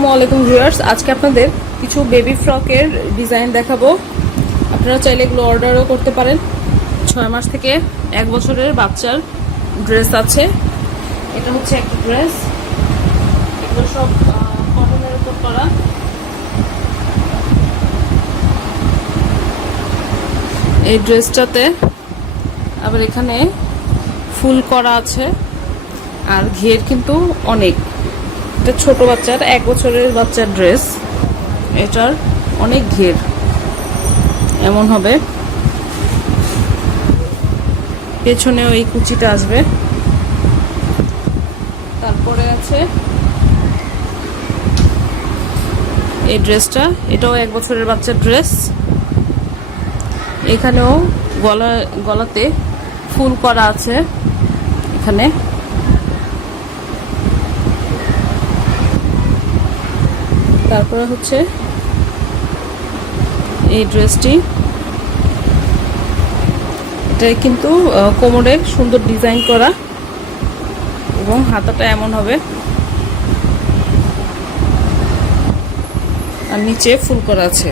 আসসালামু আলাইকুম ভিউয়ার্স, আজকে আপনাদের কিছু বেবি ফ্রকের ডিজাইন দেখাবো। আপনারা চাইলে এগুলো অর্ডারও করতে পারেন। 6 মাস থেকে 1 বছরের বাচ্চার ড্রেস আছে। এটা হচ্ছে একটা ড্রেস, এগুলো সব কটনের উপর করা। এই ড্রেসটাতে আবার এখানে ফুল করা আছে, আর ঘের কিন্তু অনেক। এটা ছোট বাচ্চার 1 বছরের বাচ্চার ড্রেস, এটার অনেক ঘের এমন হবে। পেছনেও এই কুচিটা আসবে। তারপরে আছে এই ড্রেসটা, এটাও 1 বছরের বাচ্চার ড্রেস। এখানেও গলাতে ফুল করা আছে এখানে। তারপরে হচ্ছে এই ড্রেসটি, এটা কিন্তু কোমরে সুন্দর ডিজাইন করা এবং হাতাটা এমন হবে, আর নিচে ফুল করা আছে।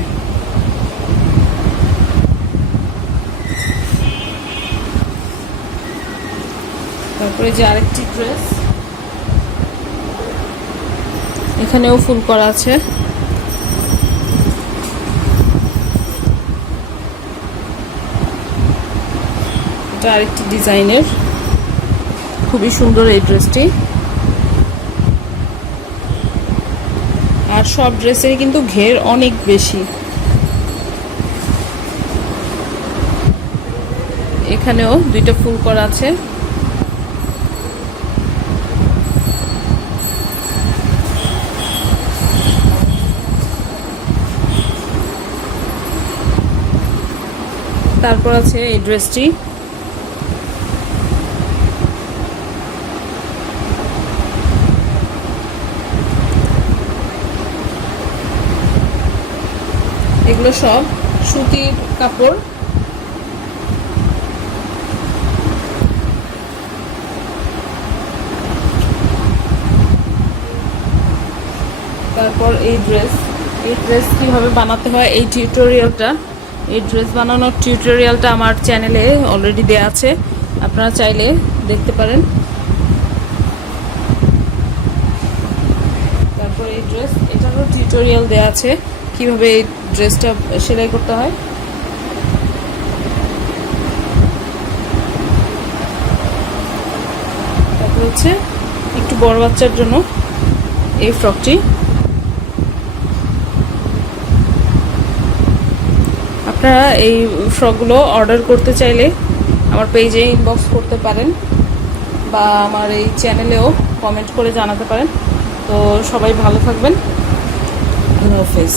তারপরে যে আরেকটি ড্রেস, এখানেও ফুল করা আছে। এটা আরেকটি ডিজাইনের, খুবই সুন্দর এই ড্রেসটি। আর সব ড্রেসের কিন্তু ঘের অনেক বেশি। এখানেও 2টা ফুল করা আছে। তারপর আছে এই ড্রেসটি, এগুলো সব সুতির কাপড়। তারপর এই ড্রেস কিভাবে বানাতে হয় এই ড্রেস বানানোর টিউটোরিয়ালটা আমার চ্যানেলে অলরেডি দেয়া আছে, আপনারা চাইলে দেখতে পারেন। তারপর এই ড্রেস, এটারও টিউটোরিয়াল দেয়া আছে কিভাবে এই ড্রেসটা সেলাই করতে হয়। তারপর হচ্ছে একটু বড় বাচ্চার জন্য এই ফ্রকটি। আপনারা এই ফ্রকগুলো অর্ডার করতে চাইলে আমার পেজে ইনবক্স করতে পারেন বা আমার এই চ্যানেলেও কমেন্ট করে জানাতে পারেন। তো সবাই ভালো থাকবেন। আল্লাহ হাফেজ।